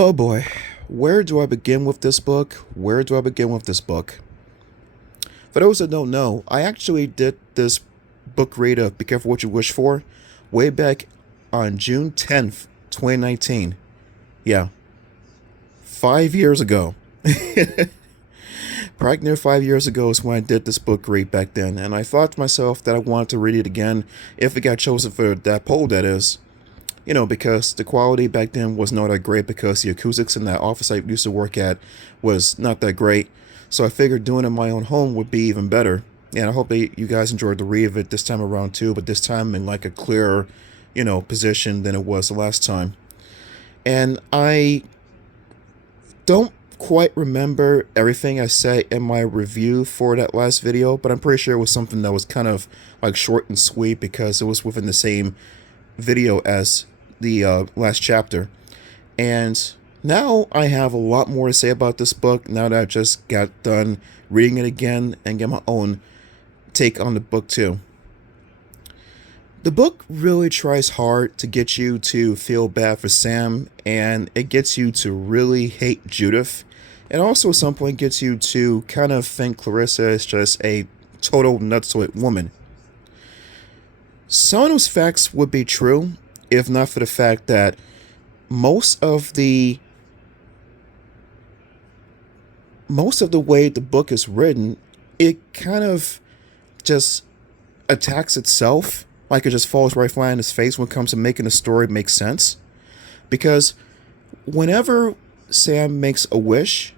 Oh boy, where do I begin with this book? Where do I begin with this book? For those that don't know, I actually did this book read of Be Careful What You Wish For way back on June 10th, 2019. Yeah, 5 years ago. Probably near 5 years ago is when I did this book read back then, and I thought to myself that I wanted to read it again if it got chosen for that poll, that is. Because the quality back then was not that great because the acoustics in that office I used to work at was not that great. So I figured doing it in my own home would be even better. And I hope that you guys enjoyed the read of it this time around too, but this time in like a clearer, position than it was the last time. And I don't quite remember everything I said in my review for that last video, but I'm pretty sure it was something that was kind of like short and sweet because it was within the same video as the last chapter. And now I have a lot more to say about this book now that I just got done reading it again and get my own take on the book too. The book really tries hard to get you to feel bad for Sam, and it gets you to really hate Judith. It also at some point gets you to kind of think Clarissa is just a total nutsoid woman. Some of those facts would be true if not for the fact that most of the way the book is written, it kind of just attacks itself, like it just falls right flat in its face when it comes to making the story make sense. Because whenever Sam makes a wish,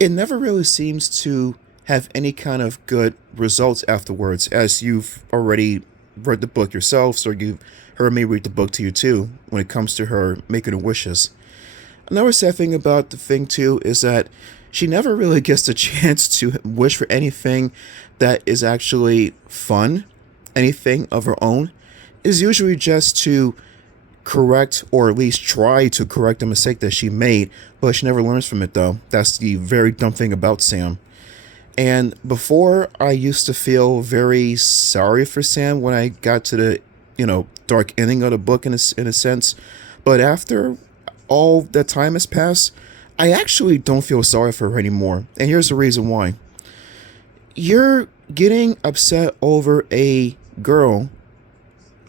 it never really seems to have any kind of good results afterwards, as you've already read the book yourself, so you heard me read the book to you too when it comes to her making her wishes. Another sad thing about the thing too is that she never really gets the chance to wish for anything that is actually fun, anything of her own. It's usually just to correct or at least try to correct a mistake that she made, but she never learns from it though. That's the very dumb thing about Sam. And before, I used to feel very sorry for Sam when I got to the, dark ending of the book in a sense. But after all that time has passed, I actually don't feel sorry for her anymore. And here's the reason why. You're getting upset over a girl,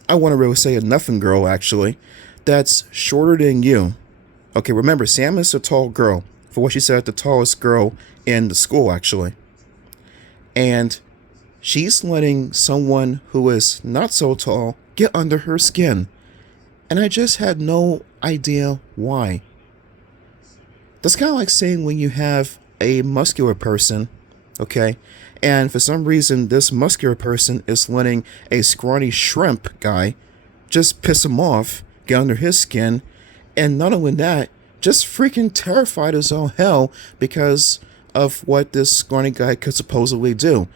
I want to really say a nothing girl actually, that's shorter than you. Okay, remember, Sam is a tall girl. For what she said, the tallest girl in the school actually. And she's letting someone who is not so tall get under her skin. And I just had no idea why. That's kind of like saying when you have a muscular person, okay, and for some reason this muscular person is letting a scrawny shrimp guy just piss him off, get under his skin, and not only that, just freaking terrified as all hell because of what this scrawny guy could supposedly do.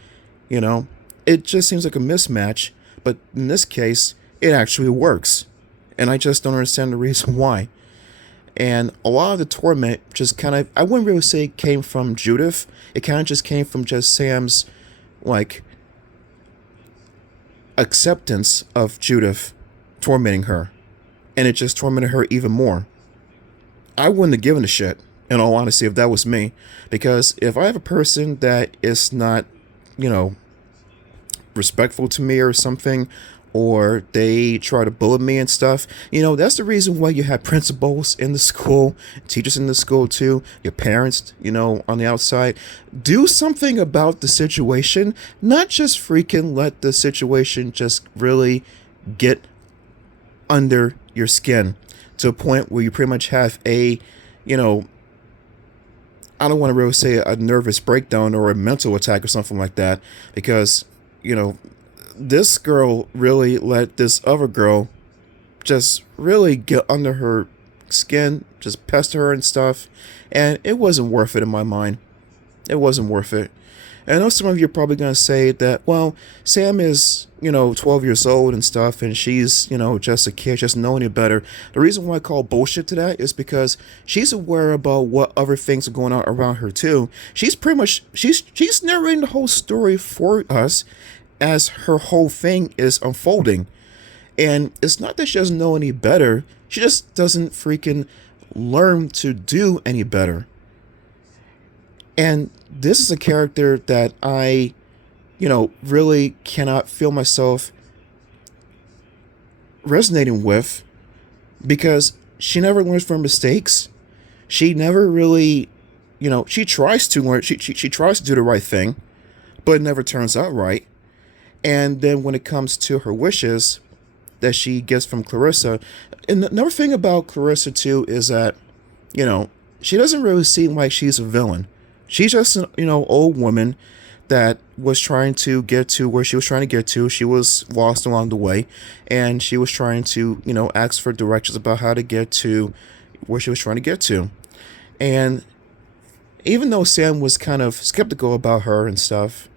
It just seems like a mismatch, but in this case, it actually works. And I just don't understand the reason why. And a lot of the torment just kind of, I wouldn't really say it came from Judith. It kind of just came from just Sam's, acceptance of Judith tormenting her. And it just tormented her even more. I wouldn't have given a shit, in all honesty, if that was me. Because if I have a person that is not, respectful to me or something, or they try to bully me and stuff, that's the reason why you have principals in the school, teachers in the school too, your parents, on the outside. Do something about the situation, not just freaking let the situation just really get under your skin to a point where you pretty much have a, I don't want to really say a nervous breakdown or a mental attack or something like that, because, this girl really let this other girl just really get under her skin, just pester her and stuff, and it wasn't worth it in my mind. It wasn't worth it. And I know some of you are probably going to say that, well, Sam is, 12 years old and stuff, and she's, just a kid, just knowing you better. The reason why I call bullshit to that is because she's aware about what other things are going on around her too. She's pretty much, she's narrating the whole story for us as her whole thing is unfolding. And it's not that she doesn't know any better, she just doesn't freaking learn to do any better. And this is a character that I, really cannot feel myself resonating with because she never learns from mistakes. She never really, she tries to learn, she tries to do the right thing, but it never turns out right. And then when it comes to her wishes that she gets from Clarissa, and another thing about Clarissa too is that, she doesn't really seem like she's a villain. She's just an, old woman that was trying to get to where she was trying to get to. She was lost along the way, and she was trying to, ask for directions about how to get to where she was trying to get to. And even though Sam was kind of skeptical about her and stuff,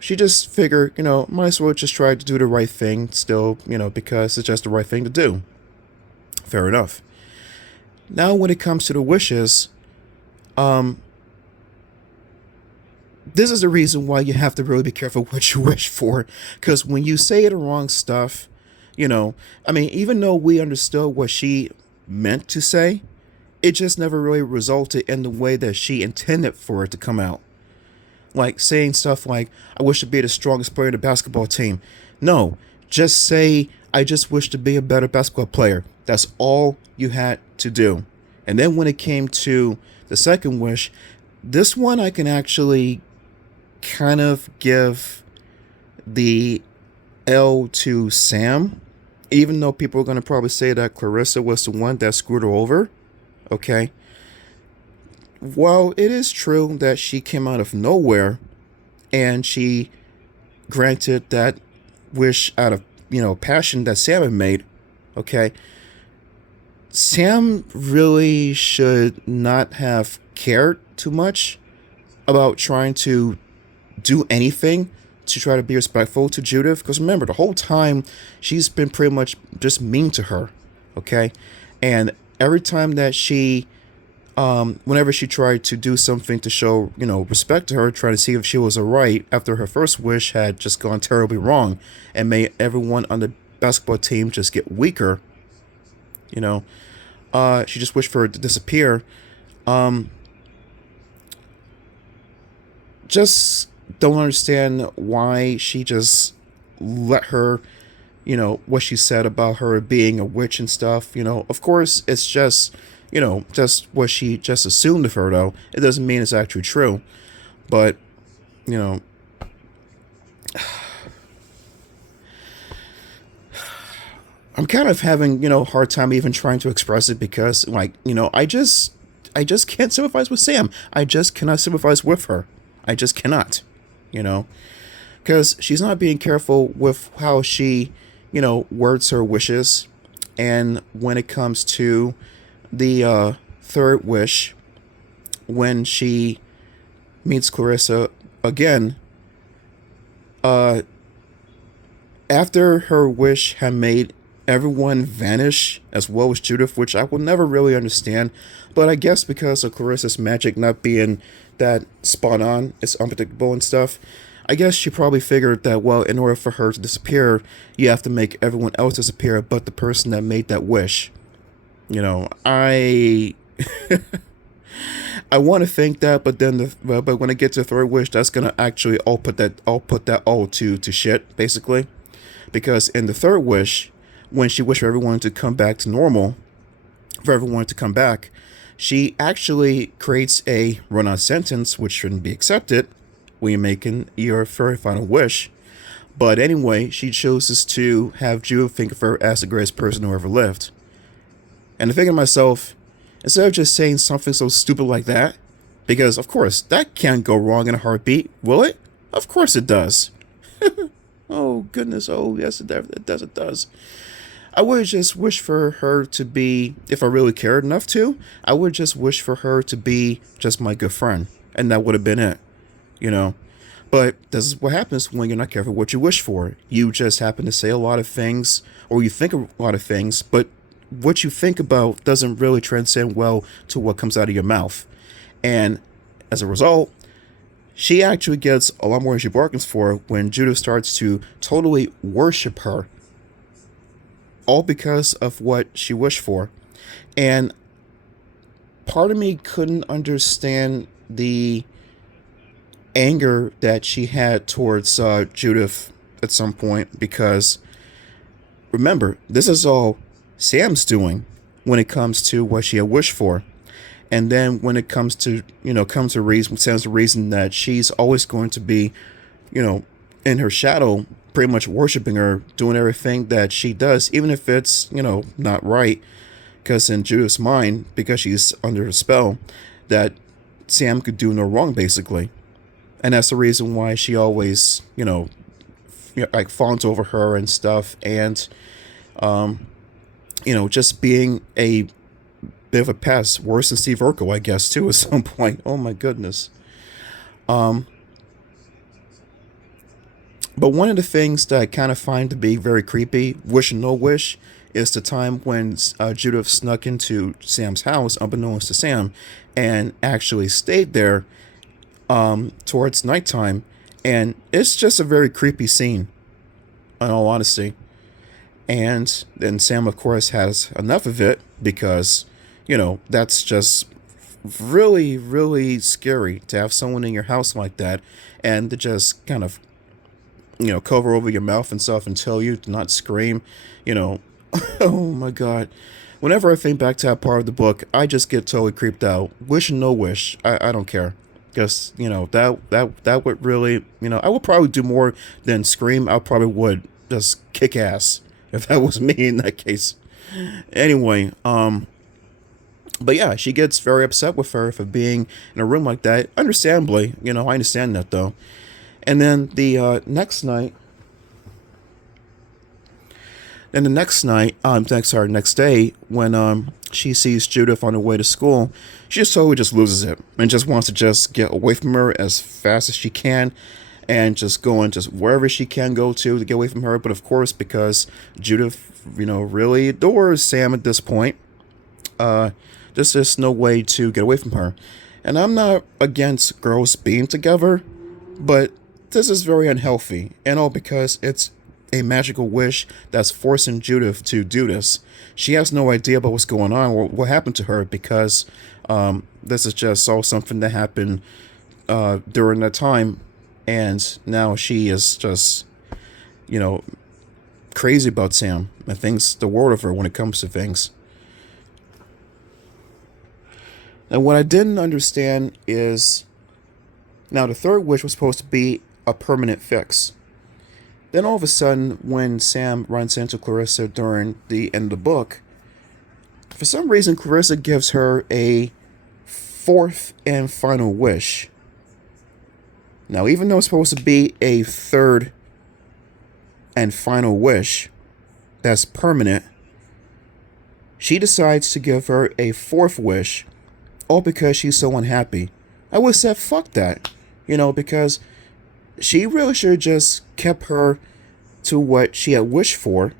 she just figured, might as well just try to do the right thing still, because it's just the right thing to do. Fair enough. Now, when it comes to the wishes, this is the reason why you have to really be careful what you wish for. Because when you say the wrong stuff, even though we understood what she meant to say, it just never really resulted in the way that she intended for it to come out. Like saying stuff like, I wish to be the strongest player in the basketball team. No, just say, I just wish to be a better basketball player. That's all you had to do. And then when it came to the second wish, this one I can actually kind of give the L to Sam, even though people are going to probably say that Clarissa was the one that screwed her over. Okay. Well, it is true that she came out of nowhere and she granted that wish out of, passion that Sam had made. Okay. Sam really should not have cared too much about trying to do anything to try to be respectful to Judith. Because remember, the whole time she's been pretty much just mean to her. Okay. And every time that she, whenever she tried to do something to show, respect to her, trying to see if she was alright after her first wish had just gone terribly wrong and made everyone on the basketball team just get weaker, she just wished for her to disappear. Just don't understand why she just let her, what she said about her being a witch and stuff. Of course, it's just, just what she just assumed of her, though. It doesn't mean it's actually true. But, I'm kind of having, a hard time even trying to express it because, I just can't sympathize with Sam. I just cannot sympathize with her. I just cannot, because she's not being careful with how she, words her wishes. And when it comes to the third wish, when she meets Clarissa again, after her wish had made everyone vanish, as well as Judith, which I will never really understand, but I guess because of Clarissa's magic not being that spot on, it's unpredictable and stuff, I guess she probably figured that, well, in order for her to disappear, you have to make everyone else disappear but the person that made that wish. I I want to think that, but then but when I get to the third wish, that's gonna actually all put that all to shit, basically. Because in the third wish, when she wished for everyone to come back to normal, for everyone to come back, she actually creates a run-on sentence which shouldn't be accepted when you're making your very final wish. But anyway, she chooses to have Judith think of her as the greatest person who ever lived. And I think to myself, instead of just saying something so stupid like that, because of course that can't go wrong in a heartbeat, will it? Of course it does. Oh goodness, oh yes it does. I would just wish for her to be, if I really cared enough to, I would just wish for her to be just my good friend. And that would have been it, But this is what happens when you're not careful what you wish for. You just happen to say a lot of things, or you think a lot of things, but what you think about doesn't really transcend well to what comes out of your mouth. And as a result, she actually gets a lot more than she bargains for when Judith starts to totally worship her. all because of what she wished for. And part of me couldn't understand the anger that she had towards Judith at some point, because remember, this is all Sam's doing when it comes to what she had wished for. And then when it comes to, comes to reason, stands the reason that she's always going to be, you know, in her shadow, pretty much worshiping her, doing everything that she does, even if it's, not right. Because in Judith's mind, because she's under a spell, that Sam could do no wrong, basically. And that's the reason why she always, like fawns over her and stuff. And, just being a bit of a pest, worse than Steve Urkel, I guess, too, at some point. Oh my goodness. But one of the things that I kind of find to be very creepy, Wish and No Wish, is the time when Judith snuck into Sam's house, unbeknownst to Sam, and actually stayed there towards nighttime. And it's just a very creepy scene, in all honesty. And then Sam, of course, has enough of it because, that's just really, really scary to have someone in your house like that and to just kind of, cover over your mouth and stuff and tell you to not scream, oh my God. Whenever I think back to that part of the book, I just get totally creeped out. Wish and No Wish, I don't care. Because, that would really, I would probably do more than scream. I probably would just kick ass if that was me in that case. Anyway, but yeah, she gets very upset with her for being in a room like that. Understandably, I understand that though. And then the next night, next day, when she sees Judith on her way to school, she just totally just loses it and just wants to just get away from her as fast as she can, and just go and just wherever she can go to get away from her. But of course, because Judith, really adores Sam at this point, there's no way to get away from her. And I'm not against girls being together, but this is very unhealthy, and all because it's a magical wish that's forcing Judith to do this. She has no idea about what's going on or what happened to her, because this is just all something that happened during that time, and now she is just, crazy about Sam and thinks the world of her when it comes to things. And what I didn't understand is, now the third wish was supposed to be a permanent fix. Then all of a sudden, when Sam runs into Clarissa during the end of the book, for some reason Clarissa gives her a fourth and final wish. Now, even though it's supposed to be a third and final wish that's permanent, she decides to give her a fourth wish, all because she's so unhappy. I would have said, fuck that, because she really should have just kept her to what she had wished for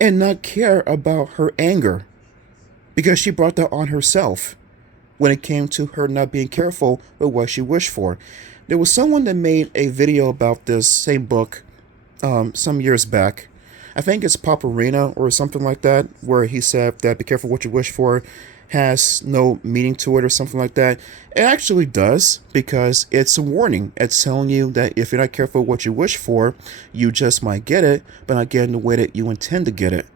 and not care about her anger, because she brought that on herself when it came to her not being careful with what she wished for. There was someone that made a video about this same book some years back. I think it's Paparina or something like that, where he said that be careful what you wish for has no meaning to it or something like that. It actually does, because it's a warning. It's telling you that if you're not careful what you wish for, you just might get it, but not get in the way that you intend to get it.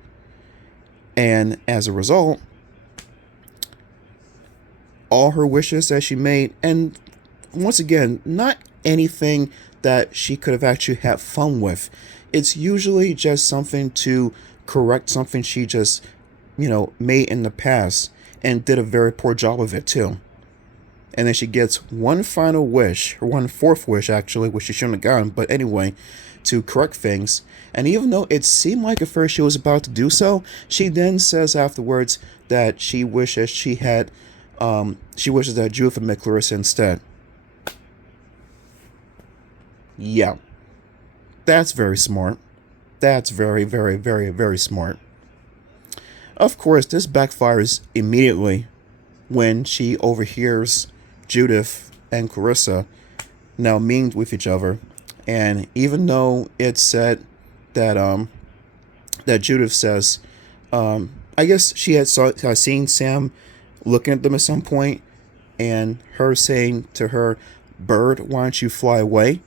And as a result, all her wishes that she made, and once again, not anything that she could have actually had fun with. It's usually just something to correct something she just, made in the past, and did a very poor job of it too. And then she gets one final wish, or one fourth wish actually, which she shouldn't have gotten, but anyway, to correct things. And even though it seemed like at first she was about to do so, she then says afterwards that she wishes she had, she wishes that Judith had met Clarissa instead. Yeah, that's very smart. That's very, very, very, very smart. Of course, this backfires immediately when she overhears Judith and Clarissa now mean with each other. And even though it's said that that Judith says, I guess she had seen Sam looking at them at some point, and her saying to her, "Bird, why don't you fly away?"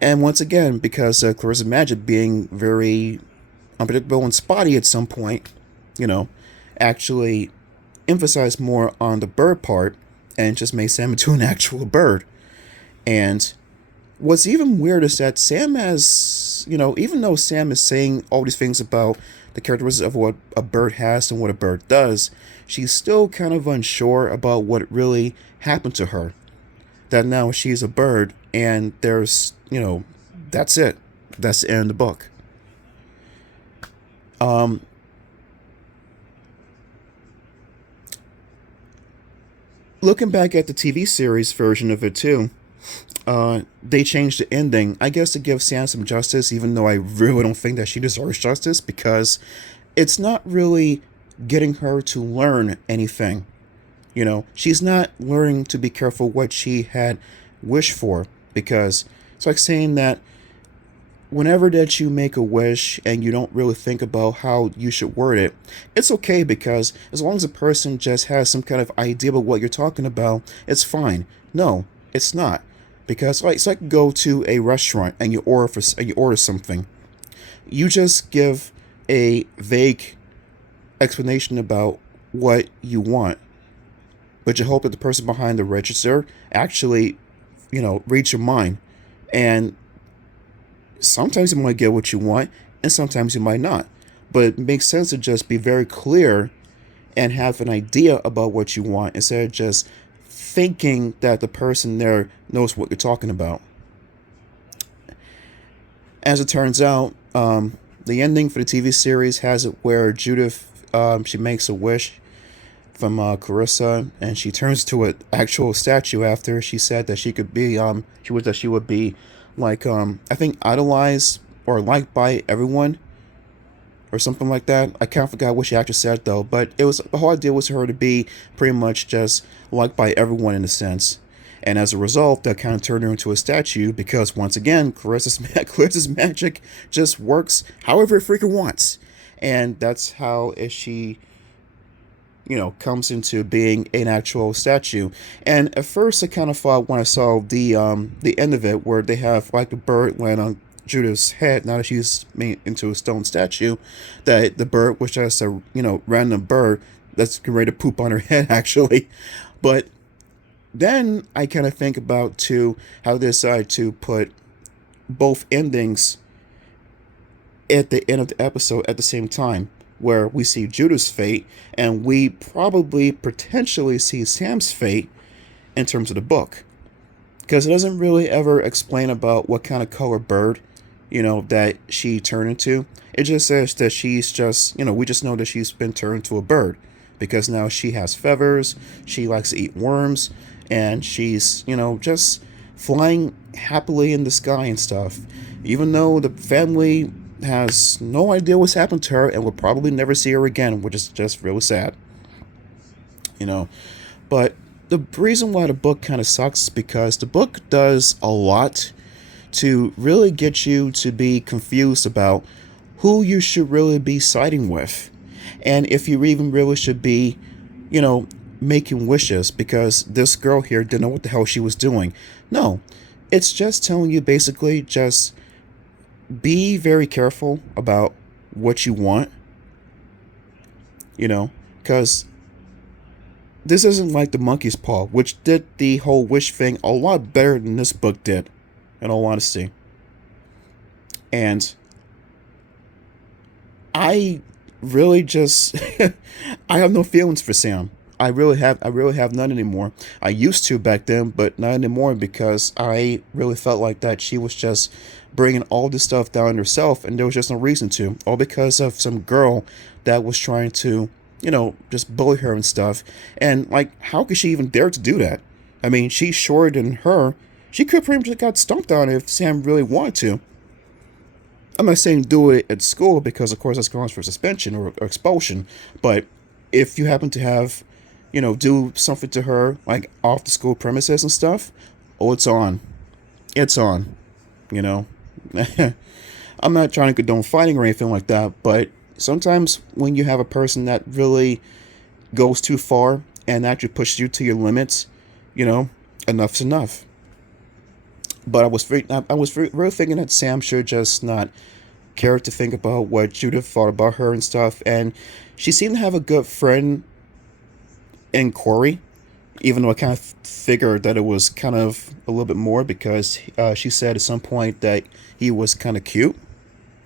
And once again, because Clarissa Magic being very unpredictable and spotty at some point, you know, actually emphasized more on the bird part and just made Sam into an actual bird. And what's even weird is that Sam has, even though Sam is saying all these things about the characteristics of what a bird has and what a bird does, she's still kind of unsure about what really happened to her. That now she's a bird, and there's, that's it. That's the end of the book. Looking back at the TV series version of it too, they changed the ending, I guess, to give Sam some justice, even though I really don't think that she deserves justice, because it's not really getting her to learn anything. She's not learning to be careful what she had wished for, because it's like saying that whenever that you make a wish and you don't really think about how you should word it, it's okay, because as long as a person just has some kind of idea about what you're talking about, it's fine. No, it's not. Because it's like go to a restaurant and you order something. You just give a vague explanation about what you want, but you hope that the person behind the register actually, reads your mind. And sometimes you might get what you want, and sometimes you might not. But it makes sense to just be very clear and have an idea about what you want, instead of just thinking that the person there knows what you're talking about. As it turns out, the ending for the TV series has it where Judith, she makes a wish from Clarissa, and she turns to an actual statue after she said that she could be, she would be like, I think idolized or liked by everyone, or something like that. I can't forget what she actually said though, but the whole idea was for her to be pretty much just liked by everyone in a sense. And as a result, that kind of turned her into a statue, because once again, Clarissa's magic just works however it freaking wants. And that's how she, comes into being an actual statue. And at first I kind of thought, when I saw the end of it, where they have like a bird land on Judith's head, now that she's made into a stone statue, that the bird was just a random bird that's ready to poop on her head actually. But then I kind of think about too how they decided to put both endings at the end of the episode at the same time, where we see Judith's fate and we probably potentially see Sam's fate in terms of the book, because it doesn't really ever explain about what kind of color bird that she turned into. It just says that she's just, we just know that she's been turned into a bird, because now she has feathers, she likes to eat worms, and she's, just flying happily in the sky and stuff, even though the family has no idea what's happened to her and will probably never see her again, which is just really sad. But the reason why the book kind of sucks is because the book does a lot to really get you to be confused about who you should really be siding with, and if you even really should be, making wishes, because this girl here didn't know what the hell she was doing. No, it's just telling you basically just be very careful about what you want, because this isn't like the Monkey's Paw, which did the whole wish thing a lot better than this book did, in all honesty. And I really just I have no feelings for Sam. I really have none anymore. I used to back then, but not anymore, because I really felt like that she was just bringing all this stuff down herself, and there was just no reason to, all because of some girl that was trying to, just bully her and stuff. And like, how could she even dare to do that? I mean, she's shorter than her. She could pretty much got stomped on if Sam really wanted to. I'm not saying do it at school, because of course that's grounds for suspension or expulsion, but if you happen to have, do something to her, like off the school premises and stuff, oh, it's on. It's on. I'm not trying to condone fighting or anything like that, but sometimes when you have a person that really goes too far and actually pushes you to your limits, you know, enough's enough. But I was really thinking that Sam should just not care to think about what Judith thought about her and stuff. And she seemed to have a good friend in Corey, even though I kind of figured that it was kind of a little bit more because she said at some point that he was kind of cute,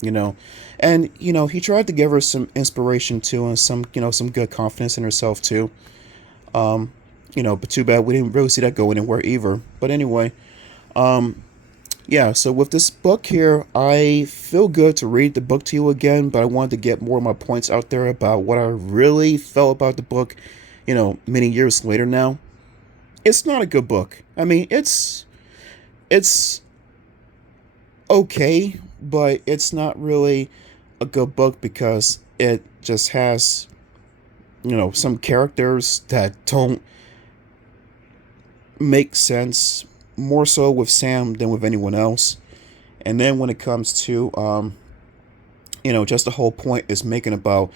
you know. And, you know, he tried to give her some inspiration too and some, you know, some good confidence in herself too. Um, you know, but too bad we didn't really see that go anywhere either. But anyway, um, yeah, so with this book here, I feel good to read the book to you again, but I wanted to get more of my points out there about what I really felt about the book, you know, many years later now. It's not a good book. I mean, it's okay, but it's not really a good book because it just has, you know, some characters that don't make sense more so with Sam than with anyone else. And then when it comes to you know, just the whole point is making about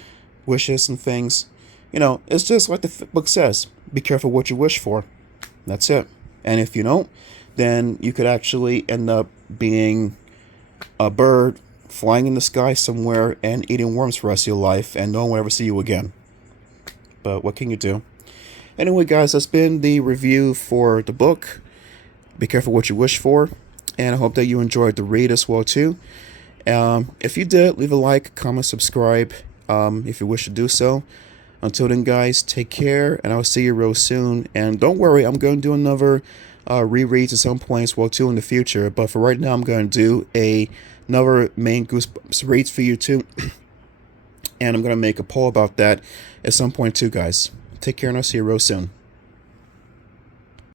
wishes and things. You know, it's just like the book says, be careful what you wish for. That's it. And if you don't, then you could actually end up being a bird flying in the sky somewhere and eating worms for the rest of your life, and no one will ever see you again. But what can you do? Anyway, guys, that's been the review for the book. Be careful what you wish for, and I hope that you enjoyed the read as well too. If you did, leave a like, comment, subscribe, if you wish to do so. Until then, guys, take care, and I'll see you real soon. And don't worry, I'm going to do another rereads at some point as well too in the future. But for right now, I'm going to do another main Goosebumps reads for you too, and I'm going to make a poll about that at some point too, guys. Take care, and I'll see you real soon.